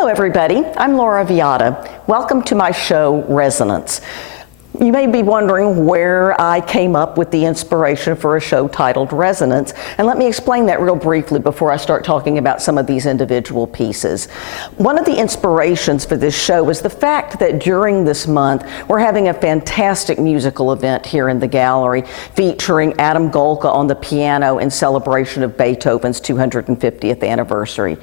Hello everybody, I'm Laura Viada. Welcome to my show, Resonance. You may be wondering where I came up with the inspiration for a show titled Resonance, and let me explain that real briefly before I start talking about some of these individual pieces. One of the inspirations for this show was the fact that during this month we're having a fantastic musical event here in the gallery featuring Adam Golka on the piano in celebration of Beethoven's 250th anniversary.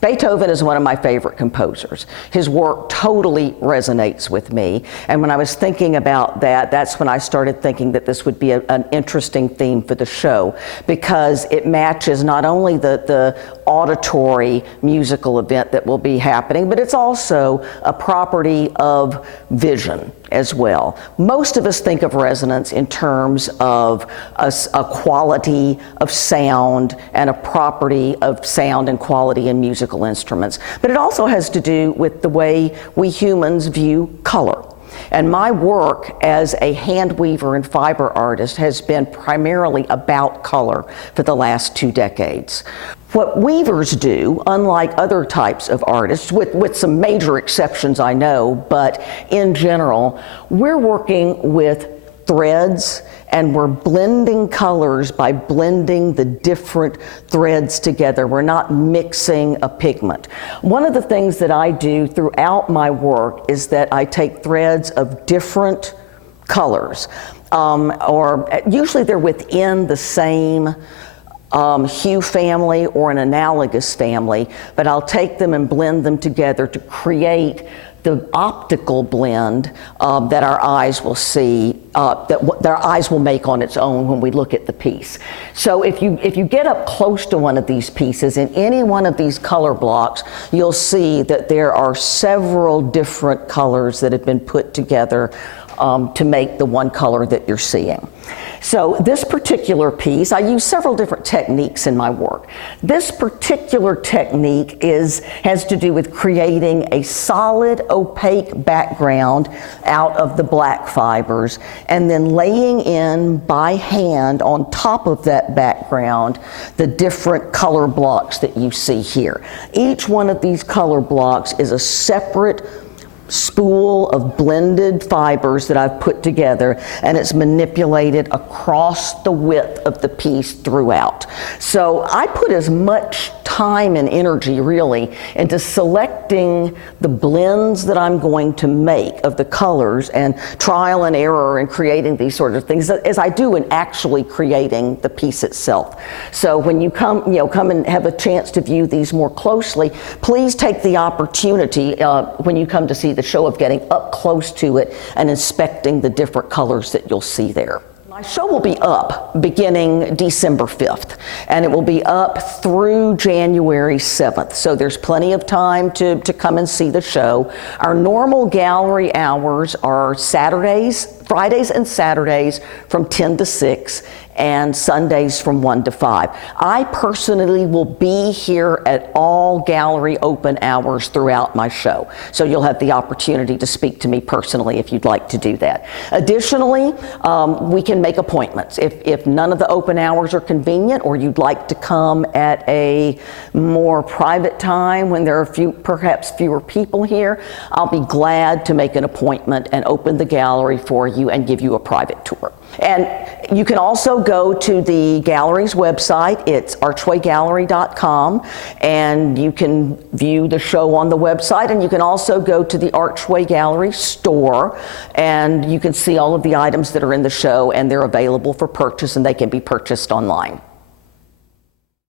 Beethoven is one of my favorite composers. His work totally resonates with me, and when I was thinking about that's when I started thinking that this would be an interesting theme for the show, because it matches not only the auditory musical event that will be happening, but it's also a property of vision as well. Most of us think of resonance in terms of a quality of sound and a property of sound and quality in musical instruments, but it also has to do with the way we humans view color. And my work as a hand weaver and fiber artist has been primarily about color for the last 2 decades. What weavers do, unlike other types of artists, with some major exceptions I know, but in general, we're working with threads, and we're blending colors by blending the different threads together. We're not mixing a pigment. One of the things that I do throughout my work is that I take threads of different colors, or usually they're within the same hue family or an analogous family, but I'll take them and blend them together to create the optical blend that our eyes will see, that our eyes will make on its own when we look at the piece. So if you get up close to one of these pieces, in any one of these color blocks, you'll see that there are several different colors that have been put together to make the one color that you're seeing. So this particular piece, I use several different techniques in my work. This particular technique has to do with creating a solid opaque background out of the black fibers and then laying in by hand on top of that background the different color blocks that you see here. Each one of these color blocks is a separate spool of blended fibers that I've put together, and it's manipulated across the width of the piece throughout. So I put as much time and energy really into selecting the blends that I'm going to make of the colors and trial and error and creating these sort of things as I do in actually creating the piece itself. So when you come and have a chance to view these more closely, please take the opportunity when you come to see the show of getting up close to it and inspecting the different colors that you'll see there. My show will be up beginning December 5th, and it will be up through January 7th. So there's plenty of time to come and see the show. Our normal gallery hours are Fridays and Saturdays from 10 to 6, and Sundays from 1 to 5. I personally will be here at all gallery open hours throughout my show, so you'll have the opportunity to speak to me personally if you'd like to do that. Additionally, we can make appointments. If none of the open hours are convenient, or you'd like to come at a more private time when there are perhaps fewer people here, I'll be glad to make an appointment and open the gallery for you and give you a private tour. And you can also go to the gallery's website. It's archwaygallery.com, and you can view the show on the website, and you can also go to the Archway Gallery store, and you can see all of the items that are in the show, and they're available for purchase, and they can be purchased online.